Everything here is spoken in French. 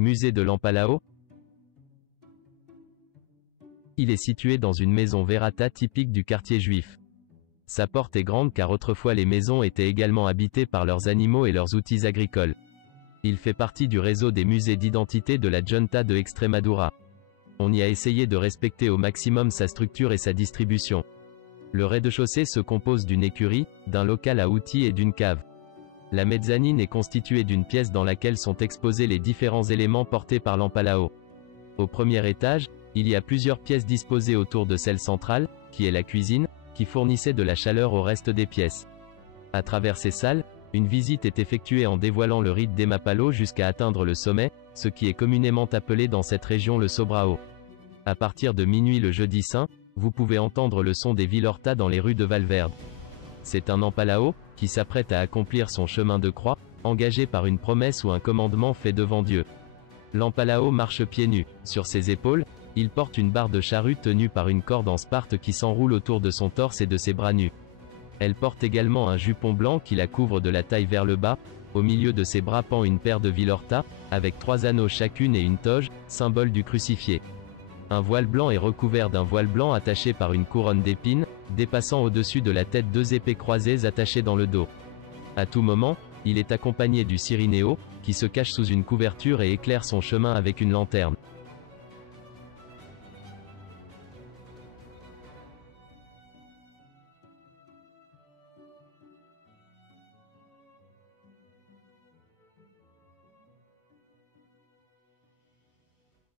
Musée de Lampalao. Il est situé dans une maison Verata typique du quartier juif. Sa porte est grande car autrefois les maisons étaient également habitées par leurs animaux et leurs outils agricoles. Il fait partie du réseau des musées d'identité de la Junta de Extremadura. On y a essayé de respecter au maximum sa structure et sa distribution. Le rez-de-chaussée se compose d'une écurie, d'un local à outils et d'une cave. La mezzanine est constituée d'une pièce dans laquelle sont exposés les différents éléments portés par Lampalao. Au premier étage, il y a plusieurs pièces disposées autour de celle centrale, qui est la cuisine, qui fournissait de la chaleur au reste des pièces. À travers ces salles, une visite est effectuée en dévoilant le rite des Mapalo jusqu'à atteindre le sommet, ce qui est communément appelé dans cette région le Sobrao. À partir de minuit le jeudi saint, vous pouvez entendre le son des Vilorta dans les rues de Valverde. C'est un Lampalao, qui s'apprête à accomplir son chemin de croix, engagé par une promesse ou un commandement fait devant Dieu. Lampalao marche pieds nus. Sur ses épaules, il porte une barre de charrue tenue par une corde en sparte qui s'enroule autour de son torse et de ses bras nus. Elle porte également un jupon blanc qui la couvre de la taille vers le bas. Au milieu de ses bras pend une paire de Vilorta, avec 3 anneaux chacune et une toge, symbole du crucifié. Un voile blanc est recouvert d'un voile blanc attaché par une couronne d'épines, dépassant au-dessus de la tête 2 épées croisées attachées dans le dos. À tout moment, il est accompagné du Cyrinéo, qui se cache sous une couverture et éclaire son chemin avec une lanterne.